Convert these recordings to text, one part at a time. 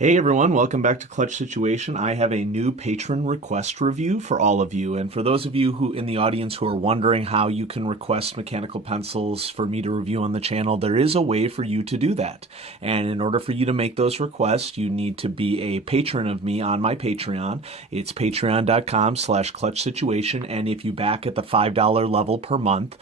Hey everyone, welcome back to Clutch Situation. I have a new patron request review for all of you. And for those of you who in the audience who are wondering how you can request mechanical pencils for me to review on the channel, there is a way for you to do that. And in order for you to make those requests, you need to be a patron of me on my Patreon. It's patreon.com/clutchsituation. And if you back at the $5 level per month,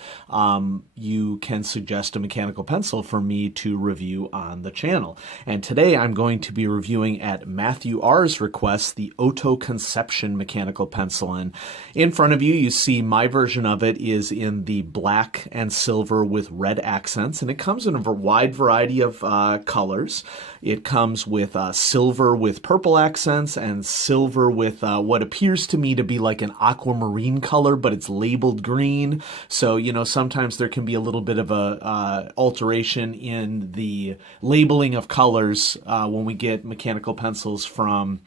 you can suggest a mechanical pencil for me to review on the channel. And today I'm going to be reviewing at Matthew R's request the OHTO Conception mechanical pencil. And in front of you, you see my version of it is in the black and silver with red accents, and it comes in a wide variety of colors. It comes with silver with purple accents and silver with what appears to me to be like an aquamarine color, but it's labeled green. So, you know, sometimes there can be a little bit of a alteration in the labeling of colors when we get mechanical pencils from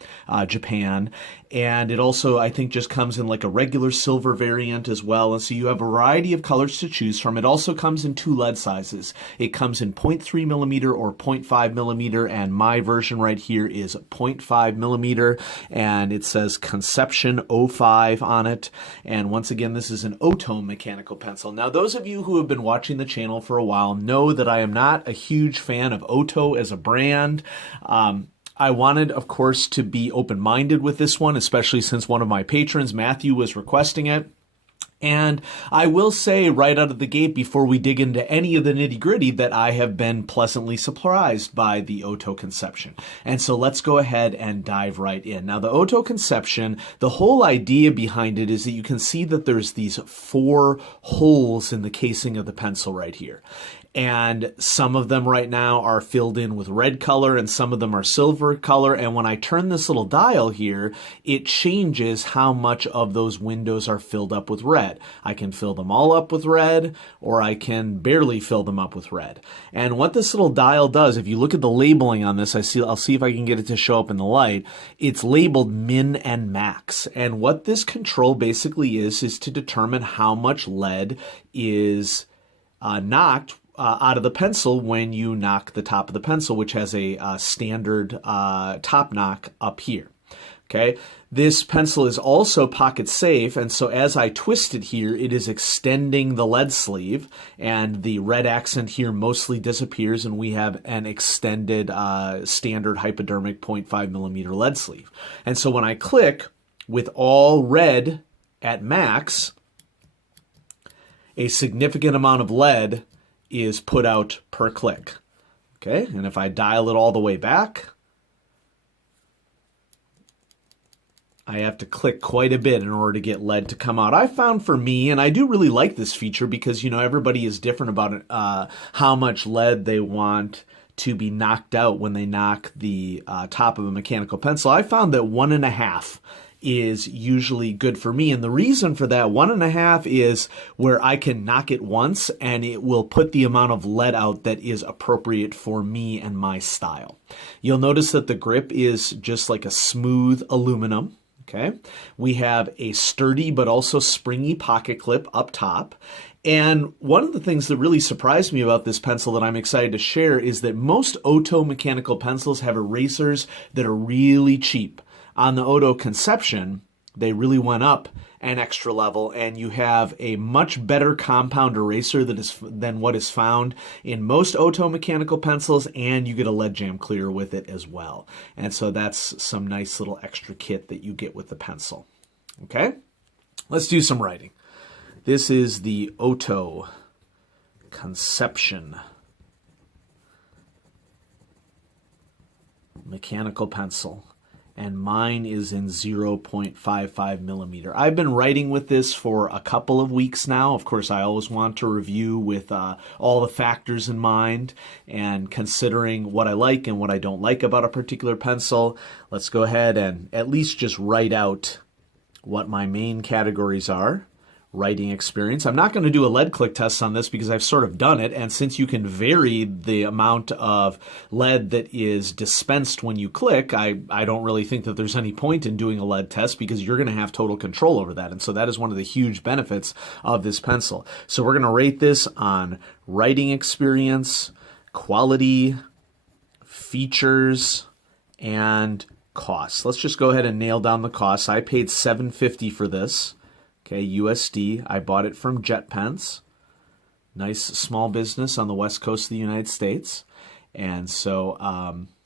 Japan. And it also, I think, just comes in like a regular silver variant as well. And so you have a variety of colors to choose from. It also comes in two lead sizes. It comes in 0.3 millimeter or 0.5 millimeter, and my version right here is 0.5 millimeter, and it says Conception 05 on it. And once again, this is an OHTO mechanical pencil. Now, those of you who have been watching the channel for a while know that I am not a huge fan of OHTO as a brand. I wanted, of course, to be open-minded with this one, especially since one of my patrons, Matthew, was requesting it. And I will say right out of the gate, before we dig into any of the nitty-gritty, that I have been pleasantly surprised by the OHTO Conception. And so let's go ahead and dive right in. Now, the OHTO Conception, the whole idea behind it is that you can see that there's these 4 holes in the casing of the pencil right here. And some of them right now are filled in with red color and some of them are silver color. And when I turn this little dial here, it changes how much of those windows are filled up with red. I can fill them all up with red, or I can barely fill them up with red. And what this little dial does, if you look at the labeling on this, I'll see if I can get it to show up in the light. It's labeled min and max. And what this control basically is to determine how much lead is knocked out of the pencil when you knock the top of the pencil, which has a standard top knock up here. Okay, this pencil is also pocket safe, and so as I twist it here, it is extending the lead sleeve, and the red accent here mostly disappears, and we have an extended standard hypodermic 0.5 millimeter lead sleeve. And so when I click with all red at max, a significant amount of lead is put out per click. Okay, and if I dial it all the way back, I have to click quite a bit in order to get lead to come out. I found for me, and I do really like this feature because, you know, everybody is different about how much lead they want to be knocked out when they knock the top of a mechanical pencil. I found that 1.5 is usually good for me. And the reason for that 1.5 is where I can knock it once and it will put the amount of lead out that is appropriate for me and my style. You'll notice that the grip is just like a smooth aluminum. Okay, we have a sturdy but also springy pocket clip up top. And one of the things that really surprised me about this pencil that I'm excited to share is that most OHTO mechanical pencils have erasers that are really cheap. On the OHTO Conception, they really went up an extra level, and you have a much better compound eraser than what is found in most OHTO mechanical pencils, and you get a lead jam clear with it as well. And so that's some nice little extra kit that you get with the pencil. Okay, let's do some writing. This is the OHTO Conception mechanical pencil, and mine is in 0.55 millimeter. I've been writing with this for a couple of weeks now. Of course, I always want to review with all the factors in mind and considering what I like and what I don't like about a particular pencil. Let's go ahead and at least just write out what my main categories are. Writing experience. I'm not going to do a lead click test on this because I've sort of done it, and since you can vary the amount of lead that is dispensed when you click, I don't really think that there's any point in doing a lead test because you're going to have total control over that, and so that is one of the huge benefits of this pencil. So we're going to rate this on writing experience, quality, features, and costs. Let's just go ahead and nail down the costs. I paid $7.50 for this, okay, USD. I bought it from JetPens, nice small business on the west coast of the United States. And so,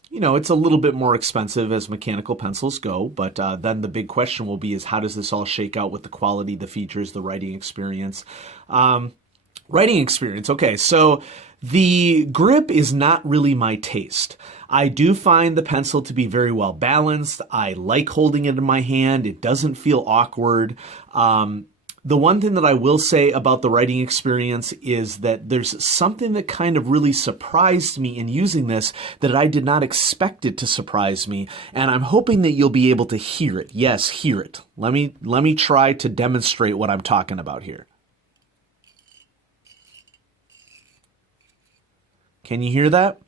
you know, it's a little bit more expensive as mechanical pencils go, but then the big question will be is how does this all shake out with the quality, the features, the writing experience? Writing experience, okay, so the grip is not really my taste. I do find the pencil to be very well balanced. I like holding it in my hand. It doesn't feel awkward. The one thing that I will say about the writing experience is that there's something that kind of really surprised me in using this that I did not expect it to surprise me, and I'm hoping that you'll be able to hear it. Yes, hear it. Let me try to demonstrate what I'm talking about here. Can you hear that?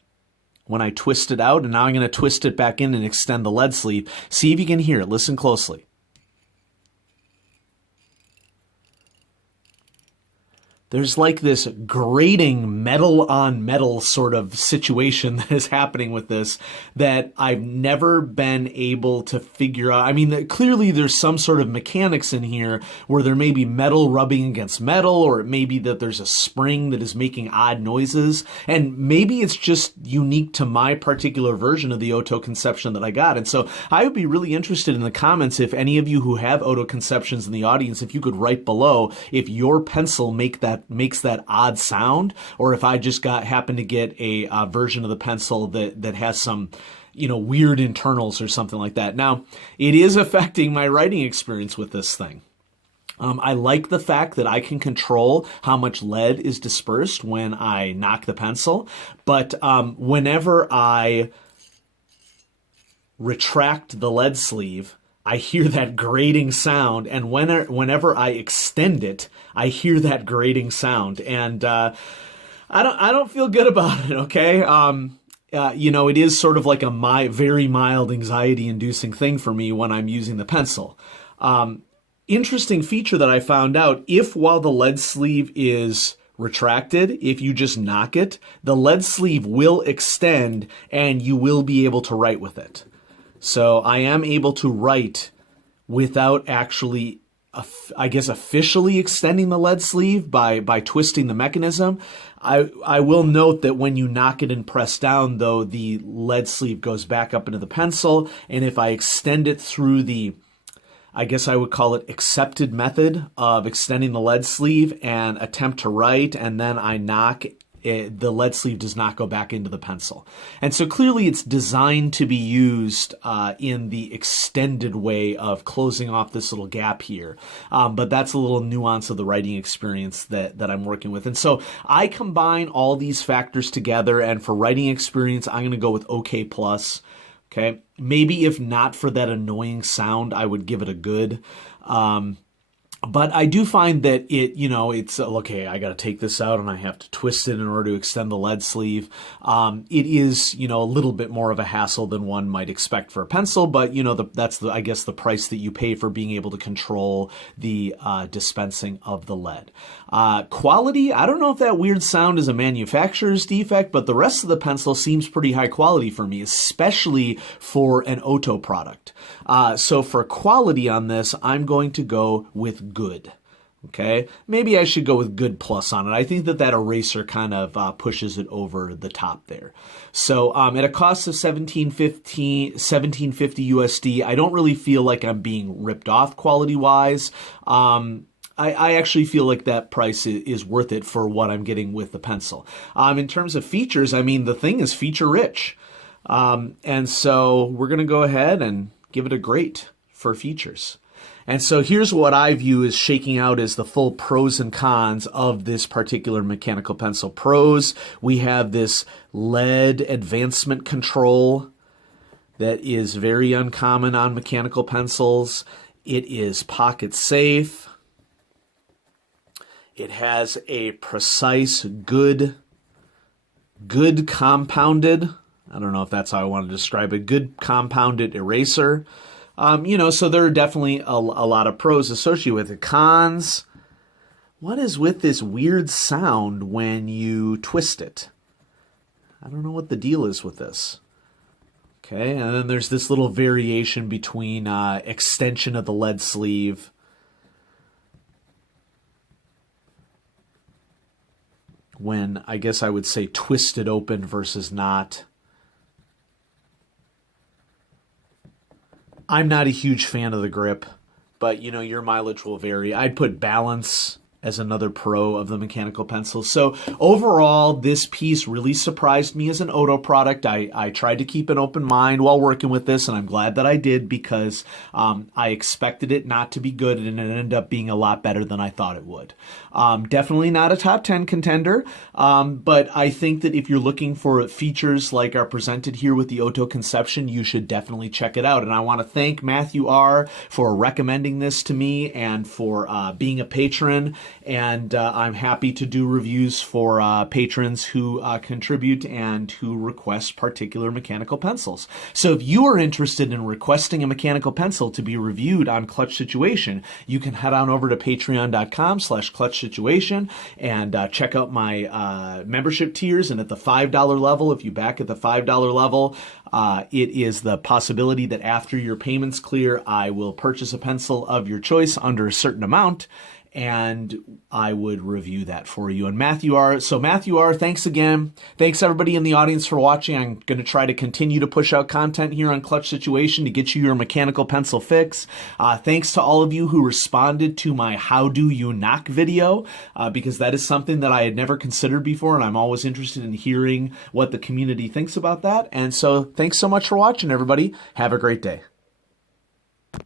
When I twist it out, and now I'm going to twist it back in and extend the lead sleeve. See if you can hear it. Listen closely. There's like this grating metal on metal sort of situation that is happening with this that I've never been able to figure out. I mean, clearly there's some sort of mechanics in here where there may be metal rubbing against metal, or it may be that there's a spring that is making odd noises. And maybe it's just unique to my particular version of the OHTO conception that I got. And so I would be really interested in the comments if any of you who have OHTO conceptions in the audience, if you could write below if your pencil makes that odd sound, or if I just happen to get a version of the pencil that has some, you know, weird internals or something like that. Now, it is affecting my writing experience with this thing. I like the fact that I can control how much lead is dispersed when I knock the pencil, but whenever I retract the lead sleeve, I hear that grating sound, and whenever I extend it, I hear that grating sound, and I don't feel good about it. Okay, you know, it is sort of like a very mild anxiety-inducing thing for me when I'm using the pencil. Interesting feature that I found out: if while the lead sleeve is retracted, if you just knock it, the lead sleeve will extend, and you will be able to write with it. So I am able to write without actually, I guess, officially extending the lead sleeve by twisting the mechanism. I will note that when you knock it and press down, though, the lead sleeve goes back up into the pencil. And if I extend it through the, I guess I would call it accepted method of extending the lead sleeve and attempt to write, and then I knock, the lead sleeve does not go back into the pencil. And so clearly it's designed to be used in the extended way of closing off this little gap here. But that's a little nuance of the writing experience that I'm working with. And so I combine all these factors together, and for writing experience, I'm going to go with OK+. Okay, maybe if not for that annoying sound, I would give it a good. But I do find that it, you know, it's, okay, I got to take this out and I have to twist it in order to extend the lead sleeve. It is, you know, a little bit more of a hassle than one might expect for a pencil, but, you know, that's I guess the price that you pay for being able to control the dispensing of the lead. Quality, I don't know if that weird sound is a manufacturer's defect, but the rest of the pencil seems pretty high quality for me, especially for an OHTO product. So for quality on this, I'm going to go with good. Okay, maybe I should go with good plus on it. I think that eraser kind of pushes it over the top there. So at a cost of $17.50 USD, I don't really feel like I'm being ripped off quality wise. I actually feel like that price is worth it for what I'm getting with the pencil. In terms of features, I mean, the thing is feature rich. And so we're going to go ahead and give it a great for features. And so here's what I view as shaking out as the full pros and cons of this particular mechanical pencil. Pros, we have this lead advancement control that is very uncommon on mechanical pencils. It is pocket safe. It has a precise, good compounded, I don't know if that's how I want to describe it, good compounded eraser. You know, so there are definitely a lot of pros associated with it. Cons, what is with this weird sound when you twist it? I don't know what the deal is with this. Okay, and then there's this little variation between extension of the lead sleeve when, I guess I would say, twisted open versus not. I'm not a huge fan of the grip, but you know, your mileage will vary. I'd put balance as another pro of the mechanical pencils. So overall, this piece really surprised me as an OHTO product. I tried to keep an open mind while working with this, and I'm glad that I did, because I expected it not to be good, and it ended up being a lot better than I thought it would. Definitely not a top 10 contender, but I think that if you're looking for features like are presented here with the OHTO Conception, you should definitely check it out. And I want to thank Matthew R. for recommending this to me and for being a patron. And I'm happy to do reviews for patrons who contribute and who request particular mechanical pencils. So if you are interested in requesting a mechanical pencil to be reviewed on Clutch Situation, you can head on over to patreon.com/clutchsituation and check out my membership tiers. And at the $5 level, if you back at the $5 level, it is the possibility that after your payments clear, I will purchase a pencil of your choice under a certain amount, and I would review that for you. And Matthew R., thanks again. Thanks everybody in the audience for watching. I'm going to try to continue to push out content here on Clutch Situation to get you your mechanical pencil fix. Thanks to all of you who responded to my How Do You Knock video, because that is something that I had never considered before, and I'm always interested in hearing what the community thinks about that. And so thanks so much for watching, everybody. Have a great day.